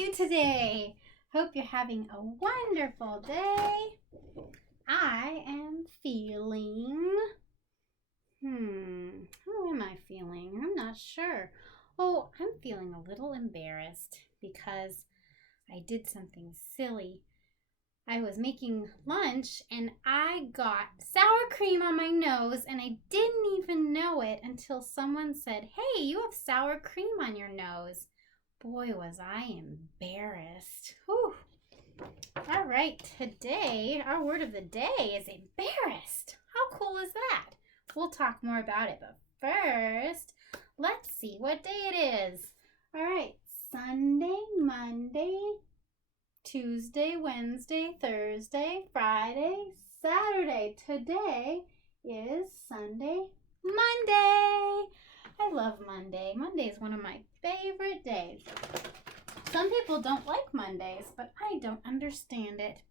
you today? Hope you're having a wonderful day. I am feeling, how am I feeling? I'm not sure. Oh, I'm feeling a little embarrassed because I did something silly. I was making lunch and I got sour cream on my nose and I didn't even know it until someone said, "Hey, you have sour cream on your nose." Boy, was I embarrassed. Whew. All right, today, our word of the day is embarrassed. How cool is that? We'll talk more about it, but first, let's see what day it is. All right, Sunday, Monday, Tuesday, Wednesday, Thursday, Friday, Saturday. Today is Sunday, Monday. I love Monday. Monday is one of my favorite days. Some people don't like Mondays, but I don't understand it.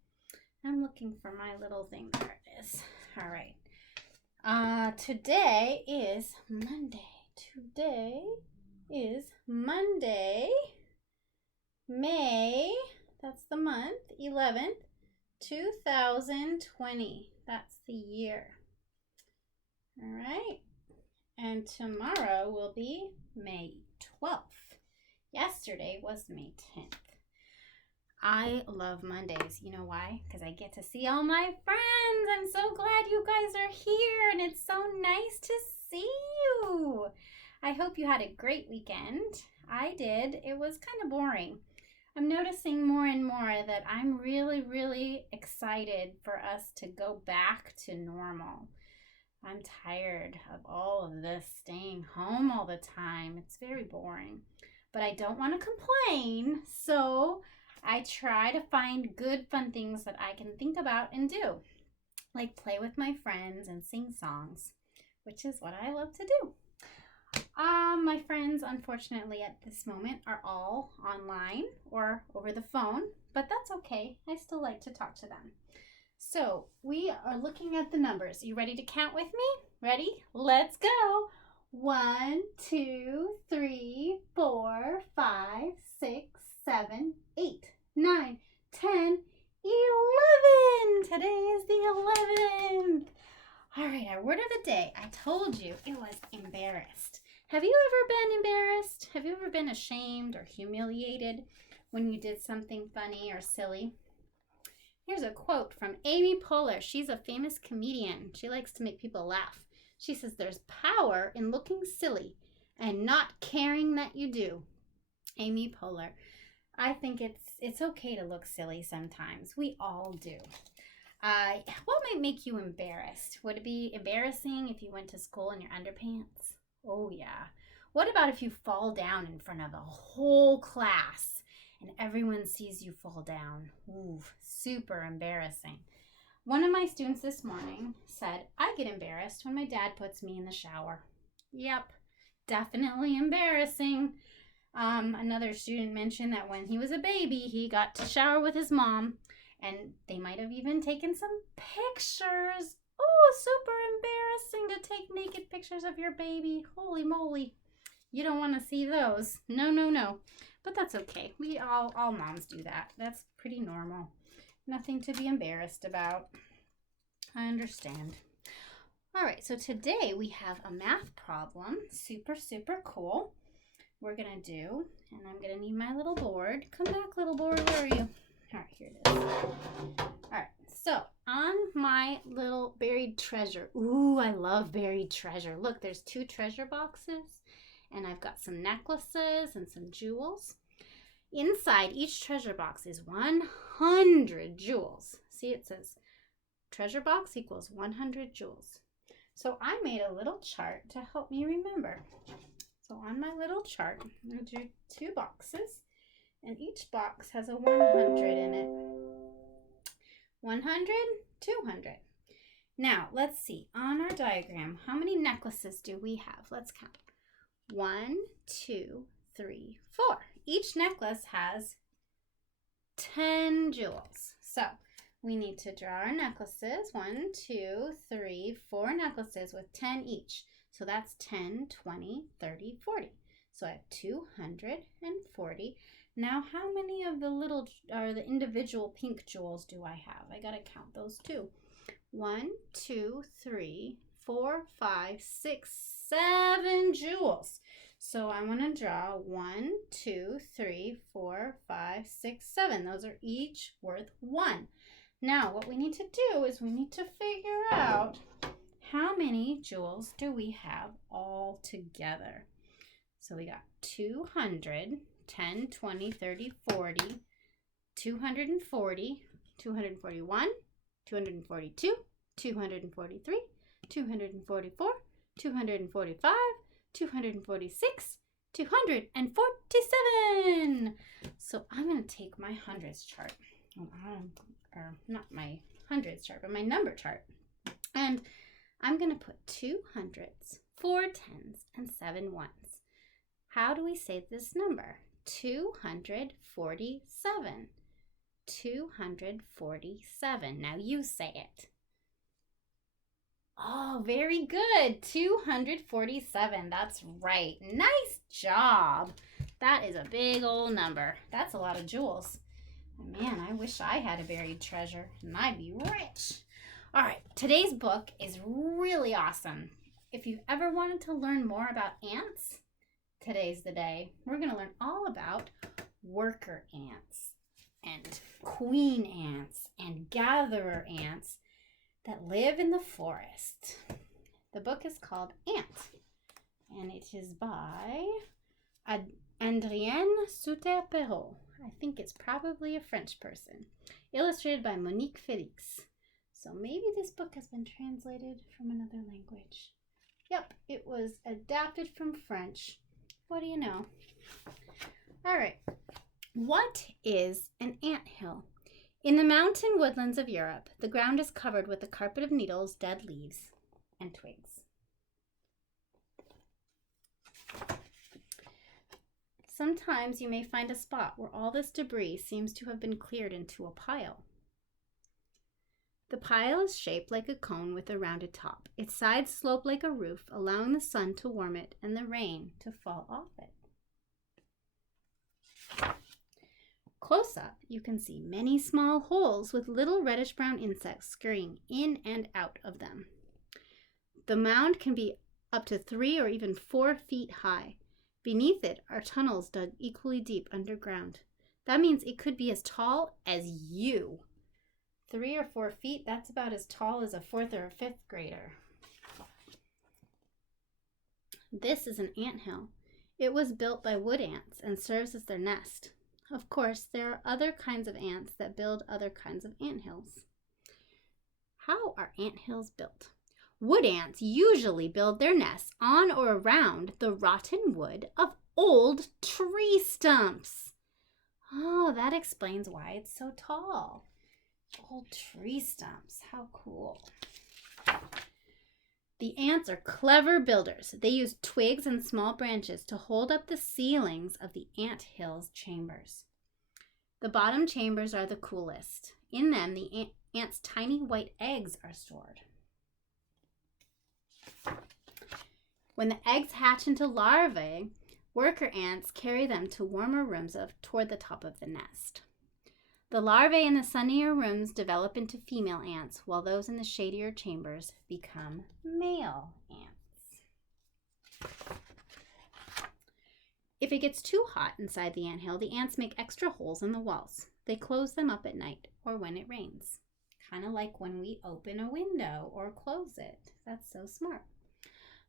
I'm looking for my little thing. There it is. All right. Today is Monday. Today is Monday, May, that's the month, 11th, 2020. That's the year. All right. And tomorrow will be May 12th. Yesterday was May 10th. I love Mondays. You know why? Because I get to see all my friends. I'm so glad you guys are here, and it's so nice to see you. I hope you had a great weekend. I did. It was kind of boring. I'm noticing more and more that I'm really, really excited for us to go back to normal. I'm tired of all of this staying home all the time. It's very boring. But I don't want to complain, so I try to find good, fun things that I can think about and do, like play with my friends and sing songs, which is what I love to do. My friends, unfortunately, at this moment are all online or over the phone, but that's okay. I still like to talk to them. So we are looking at the numbers. You ready to count with me? Ready? Let's go. 1, 2, 3, 4, 5, 6, 7, 8, 9, 10, 11. Today is the 11th. All right, our word of the day. I told you it was embarrassed. Have you ever been embarrassed? Have you ever been ashamed or humiliated when you did something funny or silly? Here's a quote from Amy Poehler. She's a famous comedian. She likes to make people laugh. She says, "There's power in looking silly and not caring that you do." Amy Poehler. I think it's okay to look silly sometimes. We all do. What might make you embarrassed? Would it be embarrassing if you went to school in your underpants? Oh, yeah. What about if you fall down in front of a whole class and everyone sees you fall down? Ooh, super embarrassing. One of my students this morning said, "I get embarrassed when my dad puts me in the shower." Yep, definitely embarrassing. Another student mentioned that when he was a baby, he got to shower with his mom, and they might have even taken some pictures. Oh, super embarrassing to take naked pictures of your baby. Holy moly. You don't want to see those. No, no, no. But that's okay. We all moms do that. That's pretty normal. Nothing to be embarrassed about. I understand. All right, so today we have a math problem. Super, super cool. We're going to do, and I'm going to need my little board. Come back, little board. Where are you? All right, here it is. All right, so on my little buried treasure. Ooh, I love buried treasure. Look, there's 2 treasure boxes, and I've got some necklaces and some jewels. Inside each treasure box is 100 jewels. See, it says treasure box equals 100 jewels. So I made a little chart to help me remember. So on my little chart, I'm going to do 2 boxes, and each box has a 100 in it. 100, 200. Now, let's see. On our diagram, how many necklaces do we have? Let's count. 1, 2, 3, 4. Each necklace has 10 jewels. So we need to draw our necklaces. 1, 2, 3, 4 necklaces with 10 each. So that's 10, 20, 30, 40. So I have 240. Now, how many of the individual pink jewels do I have? I gotta count those too. 1, 2, 3, 4, 5, 6, 7 jewels. So I want to draw 1, 2, 3, 4, 5, 6, 7. Those are each worth 1. Now, what we need to do is we need to figure out how many jewels do we have all together. So we got 200, 10, 20, 30, 40, 240, 241, 242, 243, 244, 245, 246, 247. So I'm going to take my hundreds chart, or not my hundreds chart, but my number chart. And I'm going to put 2 hundreds, 4 tens, and 7 ones. How do we say this number? 247. 247. Now you say it. Oh, very good. 247. That's right. Nice job. That is a big old number. That's a lot of jewels. Man, I wish I had a buried treasure and I'd be rich. All right, today's book is really awesome. If you've ever wanted to learn more about ants, today's the day. We're going to learn all about worker ants and queen ants and gatherer ants that live in the forest. The book is called Ant, and it is by Andrienne Soutter-Perrot. I think it's probably a French person. Illustrated by Monique Felix. So maybe this book has been translated from another language. Yep, it was adapted from French. What do you know? All right. What is an anthill? In the mountain woodlands of Europe, the ground is covered with a carpet of needles, dead leaves, and twigs. Sometimes you may find a spot where all this debris seems to have been cleared into a pile. The pile is shaped like a cone with a rounded top. Its sides slope like a roof, allowing the sun to warm it and the rain to fall off it. Close up, you can see many small holes with little reddish-brown insects scurrying in and out of them. The mound can be up to 3 or even 4 feet high. Beneath it are tunnels dug equally deep underground. That means it could be as tall as you. 3 or 4 feet, that's about as tall as a 4th or a 5th grader. This is an anthill. It was built by wood ants and serves as their nest. Of course, there are other kinds of ants that build other kinds of anthills. How are anthills built? Wood ants usually build their nests on or around the rotten wood of old tree stumps. Oh, that explains why it's so tall. Old tree stumps. How cool. The ants are clever builders. They use twigs and small branches to hold up the ceilings of the anthill's chambers. The bottom chambers are the coolest. In them, the ants' tiny white eggs are stored. When the eggs hatch into larvae, worker ants carry them to warmer rooms toward the top of the nest. The larvae in the sunnier rooms develop into female ants, while those in the shadier chambers become male ants. If it gets too hot inside the anthill, the ants make extra holes in the walls. They close them up at night or when it rains. Kind of like when we open a window or close it. That's so smart.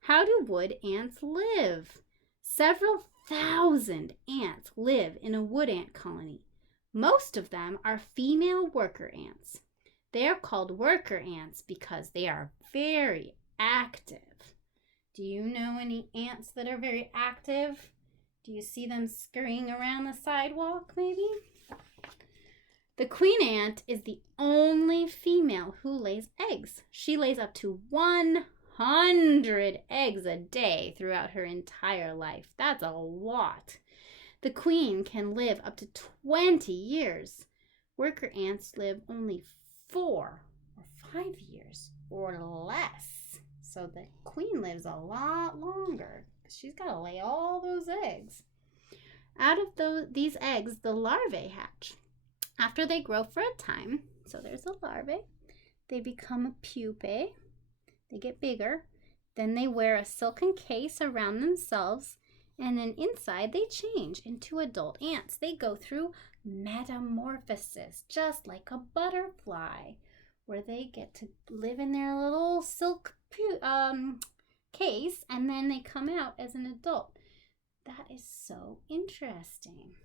How do wood ants live? Several thousand ants live in a wood ant colony. Most of them are female worker ants. They are called worker ants because they are very active. Do you know any ants that are very active? Do you see them scurrying around the sidewalk, maybe? The queen ant is the only female who lays eggs. She lays up to 100 eggs a day throughout her entire life. That's a lot. The queen can live up to 20 years. Worker ants live only 4 or 5 years or less. So the queen lives a lot longer. because she's got to lay all those eggs. Out of these eggs, the larvae hatch. After they grow for a time, so there's a larvae, they become a pupae. They get bigger. Then they wear a silken case around themselves, and then inside they change into adult ants. They go through metamorphosis, just like a butterfly, where they get to live in their little silk case, and then they come out as an adult. That is so interesting.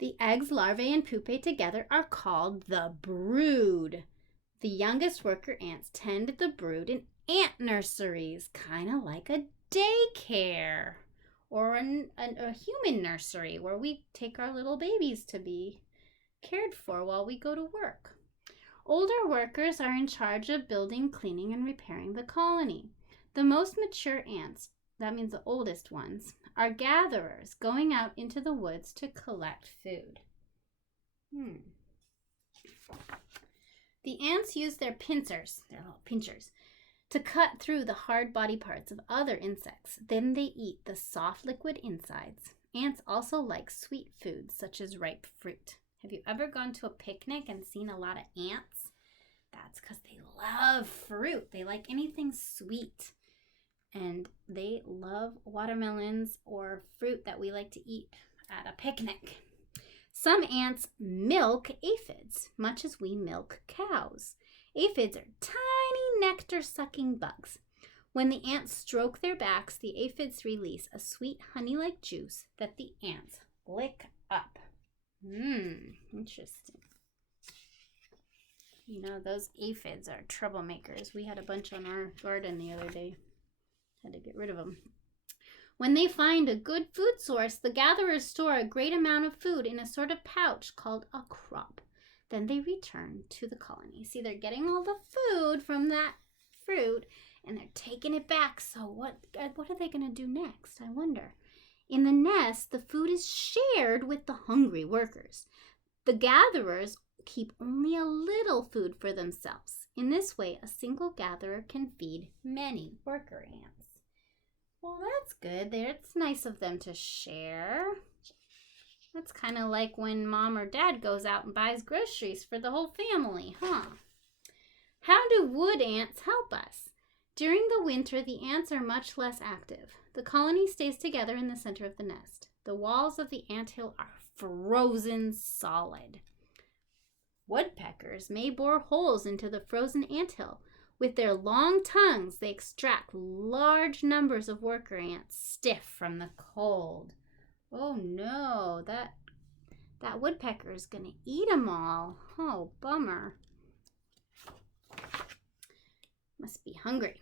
The eggs, larvae, and pupae together are called the brood. The youngest worker ants tend the brood in ant nurseries, kind of like a daycare or a human nursery where we take our little babies to be cared for while we go to work. Older workers are in charge of building, cleaning, and repairing the colony. The most mature ants, that means the oldest ones, are gatherers going out into the woods to collect food. The ants use their pincers, their little pinchers, to cut through the hard body parts of other insects. Then they eat the soft liquid insides. Ants also like sweet foods such as ripe fruit. Have you ever gone to a picnic and seen a lot of ants? That's because they love fruit. They like anything sweet. And they love watermelons or fruit that we like to eat at a picnic. Some ants milk aphids, much as we milk cows. Aphids are tiny nectar-sucking bugs. When the ants stroke their backs, the aphids release a sweet honey-like juice that the ants lick up. Interesting. You know, those aphids are troublemakers. We had a bunch on our garden the other day. Had to get rid of them. When they find a good food source, the gatherers store a great amount of food in a sort of pouch called a crop. Then they return to the colony. See, they're getting all the food from that fruit, and they're taking it back. So what are they going to do next, I wonder? In the nest, the food is shared with the hungry workers. The gatherers keep only a little food for themselves. In this way, a single gatherer can feed many worker ants. Well, that's good. It's nice of them to share. That's kind of like when mom or dad goes out and buys groceries for the whole family, huh? How do wood ants help us? During the winter, the ants are much less active. The colony stays together in the center of the nest. The walls of the anthill are frozen solid. Woodpeckers may bore holes into the frozen anthill. With their long tongues, they extract large numbers of worker ants, stiff from the cold. Oh no, that woodpecker is going to eat them all. Oh, bummer. Must be hungry.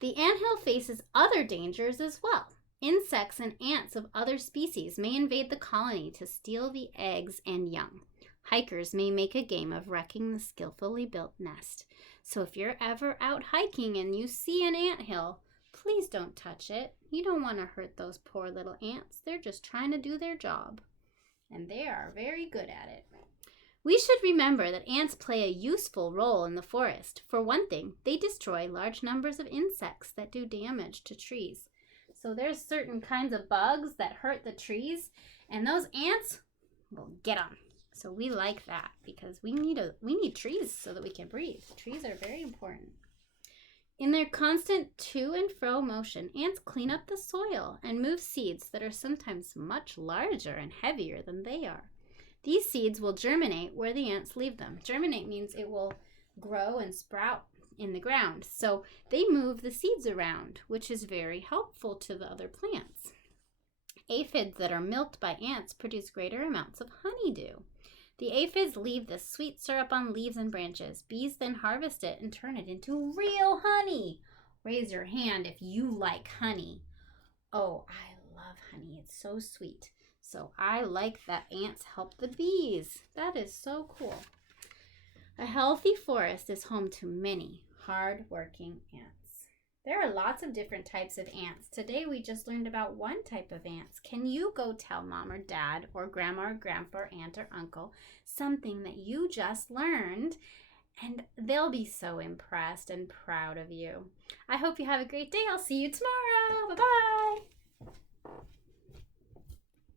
The anthill faces other dangers as well. Insects and ants of other species may invade the colony to steal the eggs and young. Hikers may make a game of wrecking the skillfully built nest. So if you're ever out hiking and you see an anthill, please don't touch it. You don't want to hurt those poor little ants. They're just trying to do their job. And they are very good at it. We should remember that ants play a useful role in the forest. For one thing, they destroy large numbers of insects that do damage to trees. So there's certain kinds of bugs that hurt the trees, and those ants will get them. So we like that because we need trees so that we can breathe. Trees are very important. In their constant to and fro motion, ants clean up the soil and move seeds that are sometimes much larger and heavier than they are. These seeds will germinate where the ants leave them. Germinate means it will grow and sprout in the ground. So they move the seeds around, which is very helpful to the other plants. Aphids that are milked by ants produce greater amounts of honeydew. The aphids leave the sweet syrup on leaves and branches. Bees then harvest it and turn it into real honey. Raise your hand if you like honey. Oh, I love honey. It's so sweet. So I like that ants help the bees. That is so cool. A healthy forest is home to many hard-working ants. There are lots of different types of ants. Today we just learned about one type of ants. Can you go tell mom or dad or grandma or grandpa or aunt or uncle something that you just learned and they'll be so impressed and proud of you. I hope you have a great day. I'll see you tomorrow. Bye-bye.